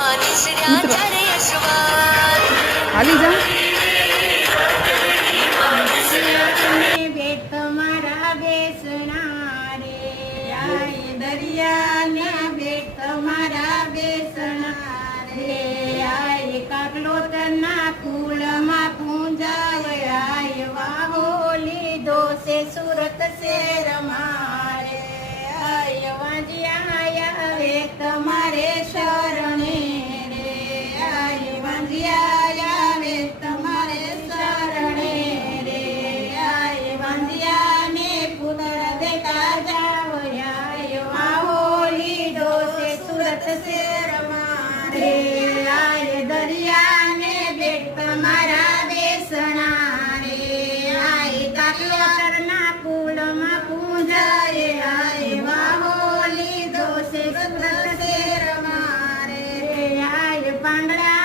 મિત્રો હાલી જાઉં બેટ તમારા બેસણા રે આય દરિયાના બેટ તમારા બેસણા રે આય કાકલોતરના ફૂલમાં પૂંજાય આય વાહો લીધો છે સુરત શેર મારે આય વાંજિયા આવે તમારે શરણે રે આય વાંજિયા આવે તમારે શરણે રે આય વાંજિયાને પુત્ર દેતા જાવ આય વાહો લીધો છે સુરત શેર મારે આય દરિયાને બેટ તમારા બેસણા રે આય કાકલોતરના ફૂલમાં પૂંજાય આય વાહો લીધો છે સુરત શેર મારે આય પાંદડા